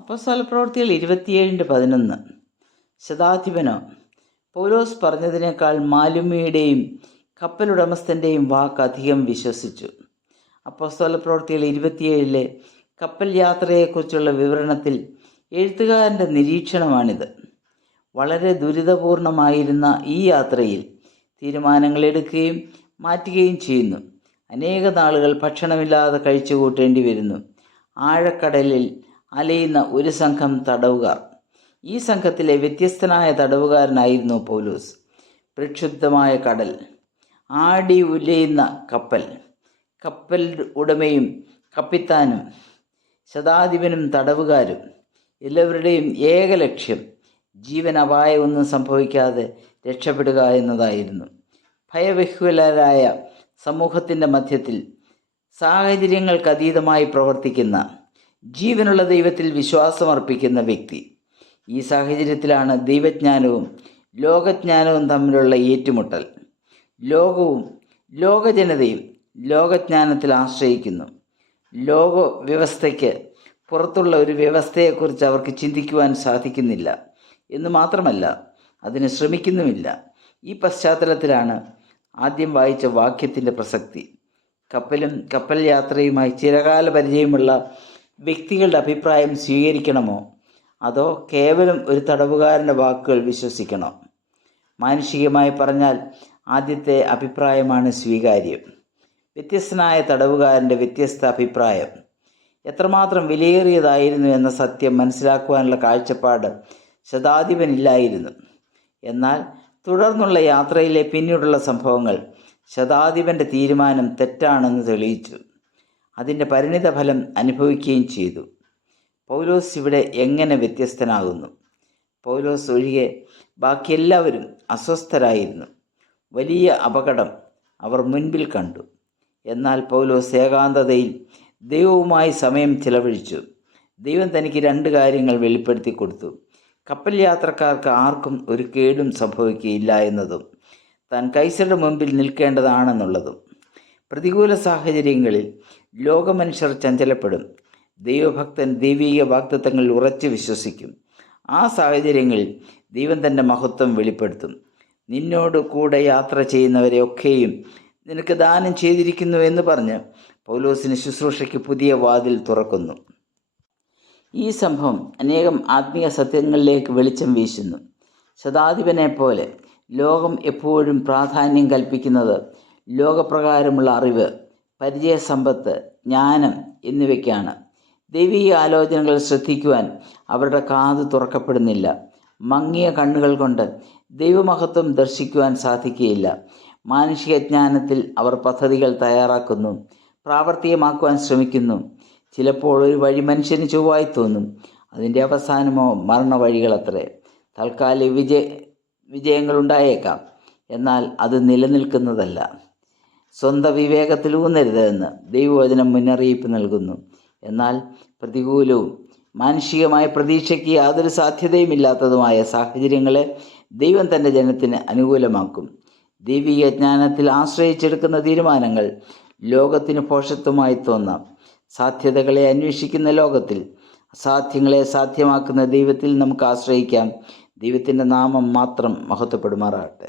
അപ്പോസ്തലപ്രവൃത്തികൾ 27:11. ശതാധിപനോ പൗലോസ് പറഞ്ഞതിനേക്കാൾ മാലുമിയുടെയും കപ്പലുടമസ്ഥൻ്റെയും വാക്ക് അധികം വിശ്വസിച്ചു. അപ്പോസ്തലപ്രവൃത്തികൾ 27 കപ്പൽ യാത്രയെക്കുറിച്ചുള്ള വിവരണത്തിൽ എഴുത്തുകാരൻ്റെ നിരീക്ഷണമാണിത്. വളരെ ദുരിതപൂർണമായിരുന്ന ഈ യാത്രയിൽ തീരുമാനങ്ങൾ എടുക്കുകയും മാറ്റുകയും ചെയ്യുന്നു. അനേക നാളുകൾ ഭക്ഷണമില്ലാതെ കഴിച്ചു കൂട്ടേണ്ടി വരുന്നു. ആഴക്കടലിൽ അലയുന്ന ഒരു സംഘം തടവുകാർ. ഈ സംഘത്തിലെ വ്യത്യസ്തനായ തടവുകാരനായിരുന്നു പൗലോസ്. പ്രക്ഷുബ്ധമായ കടൽ, ആടി ഉലയുന്ന കപ്പൽ, കപ്പൽ ഉടമയും കപ്പിത്താനും ശതാധിപനും തടവുകാരും എല്ലാവരുടെയും ഏക ലക്ഷ്യം ജീവൻ അപായമൊന്നും സംഭവിക്കാതെ രക്ഷപ്പെടുക എന്നതായിരുന്നു. ഭയവിഹ്വലരായ സമൂഹത്തിൻ്റെ മധ്യത്തിൽ സാഹചര്യങ്ങൾക്കതീതമായി പ്രവർത്തിക്കുന്ന ജീവനുള്ള ദൈവത്തിൽ വിശ്വാസമർപ്പിക്കുന്ന വ്യക്തി. ഈ സാഹചര്യത്തിലാണ് ദൈവജ്ഞാനവും ലോകജ്ഞാനവും തമ്മിലുള്ള ഏറ്റുമുട്ടൽ. ലോകവും ലോകജനതയും ലോകജ്ഞാനത്തിൽ ആശ്രയിക്കുന്നു. ലോക വ്യവസ്ഥയ്ക്ക് പുറത്തുള്ള ഒരു വ്യവസ്ഥയെക്കുറിച്ച് അവർക്ക് ചിന്തിക്കുവാൻ സാധിക്കുന്നില്ല എന്ന് മാത്രമല്ല, അതിന് ശ്രമിക്കുന്നുമില്ല. ഈ പശ്ചാത്തലത്തിലാണ് ആദ്യം വായിച്ച വാക്യത്തിൻ്റെ പ്രസക്തി. കപ്പലും കപ്പൽ യാത്രയുമായി ചിരകാല പരിചയമുള്ള വ്യക്തികളുടെ അഭിപ്രായം സ്വീകരിക്കണമോ, അതോ കേവലം ഒരു തടവുകാരൻ്റെ വാക്കുകൾ വിശ്വസിക്കണോ? മാനുഷികമായി പറഞ്ഞാൽ ആദ്യത്തെ അഭിപ്രായമാണ് സ്വീകാര്യം. വ്യത്യസ്തനായ തടവുകാരൻ്റെ വ്യത്യസ്ത അഭിപ്രായം എത്രമാത്രം വിലയേറിയതായിരുന്നു എന്ന സത്യം മനസ്സിലാക്കുവാനുള്ള കാഴ്ചപ്പാട് ശതാധിപനില്ലായിരുന്നു. എന്നാൽ തുടർന്നുള്ള യാത്രയിലെ പിന്നീടുള്ള സംഭവങ്ങൾ ശതാധിപൻ്റെ തീരുമാനം തെറ്റാണെന്ന് തെളിയിച്ചു. അതിൻ്റെ പരിണിത ഫലം അനുഭവിക്കുകയും ചെയ്തു. പൗലോസ് ഇവിടെ എങ്ങനെ വ്യത്യസ്തനാകുന്നു? പൗലോസ് ഒഴികെ ബാക്കിയെല്ലാവരും അസ്വസ്ഥരായിരുന്നു. വലിയ അപകടം അവർ മുൻപിൽ കണ്ടു. എന്നാൽ പൗലോസ് ഏകാന്തതയിൽ ദൈവവുമായി സമയം ചിലവഴിച്ചു. ദൈവം തനിക്ക് 2 കാര്യങ്ങൾ വെളിപ്പെടുത്തി കൊടുത്തു. കപ്പൽ യാത്രക്കാർക്ക് ആർക്കും ഒരു കേടും സംഭവിക്കുകയില്ല എന്നതും താൻ കൈസരുടെ മുമ്പിൽ നിൽക്കേണ്ടതാണെന്നുള്ളതും. പ്രതികൂല സാഹചര്യങ്ങളിൽ ലോകമനുഷ്യർ ചഞ്ചലപ്പെടും. ദൈവഭക്തൻ ദൈവിക വാഗ്ദത്തങ്ങളിൽ ഉറച്ചു വിശ്വസിക്കും. ആ സാഹചര്യങ്ങളിൽ ദൈവം തൻ്റെ മഹത്വം വെളിപ്പെടുത്തും. നിന്നോട് കൂടെ യാത്ര ചെയ്യുന്നവരെ ഒക്കെയും നിനക്ക് ദാനം ചെയ്തിരിക്കുന്നു എന്ന് പറഞ്ഞ് പൗലോസിന് ശുശ്രൂഷയ്ക്ക് പുതിയ വാതിൽ തുറക്കുന്നു. ഈ സംഭവം അനേകം ആത്മീയ സത്യങ്ങളിലേക്ക് വെളിച്ചം വീശുന്നു. ശതാധിപനെ പോലെ ലോകം എപ്പോഴും പ്രാധാന്യം കൽപ്പിക്കുന്നത് ലോകപ്രകാരമുള്ള അറിവ്, പരിചയസമ്പത്ത്, ജ്ഞാനം എന്നിവയ്ക്കാണ്. ദൈവിക ആലോചനകൾ ശ്രദ്ധിക്കുവാൻ അവരുടെ കാത് തുറക്കപ്പെടുന്നില്ല. മങ്ങിയ കണ്ണുകൾ കൊണ്ട് ദൈവമഹത്വം ദർശിക്കുവാൻ സാധിക്കുകയില്ല. മാനുഷിക ജ്ഞാനത്തിൽ അവർ പദ്ധതികൾ തയ്യാറാക്കുന്നു, പ്രാവർത്തികമാക്കുവാൻ ശ്രമിക്കുന്നു. ചിലപ്പോൾ ഒരു വഴി മനുഷ്യന് ചൊവ്വായി തോന്നും. അതിൻ്റെ അവസാനമോ മരണ വഴികളത്രേ. തൽക്കാലിക വിജയങ്ങളുണ്ടായേക്കാം, എന്നാൽ അത് നിലനിൽക്കുന്നതല്ല. സ്വന്തം വിവേകത്തിൽ ഊന്നരുതെന്ന് ദൈവവചനം മുന്നറിയിപ്പ് നൽകുന്നു. എന്നാൽ പ്രതികൂലവും മാനുഷികമായ പ്രതീക്ഷയ്ക്ക് യാതൊരു സാധ്യതയുമില്ലാത്തതുമായ സാഹചര്യങ്ങളെ ദൈവം തൻ്റെ ജനത്തിന് അനുകൂലമാക്കും. ദൈവിക ജ്ഞാനത്തിൽ ആശ്രയിച്ചെടുക്കുന്ന തീരുമാനങ്ങൾ ലോകത്തിന് ഭോഷത്വമായി തോന്നാം. സാധ്യതകളെ അന്വേഷിക്കുന്ന ലോകത്തിൽ അസാധ്യങ്ങളെ സാധ്യമാക്കുന്ന ദൈവത്തിൽ നമുക്ക് ആശ്രയിക്കാം. ദൈവത്തിൻ്റെ നാമം മാത്രം മഹത്വപ്പെടുമാറാകട്ടെ.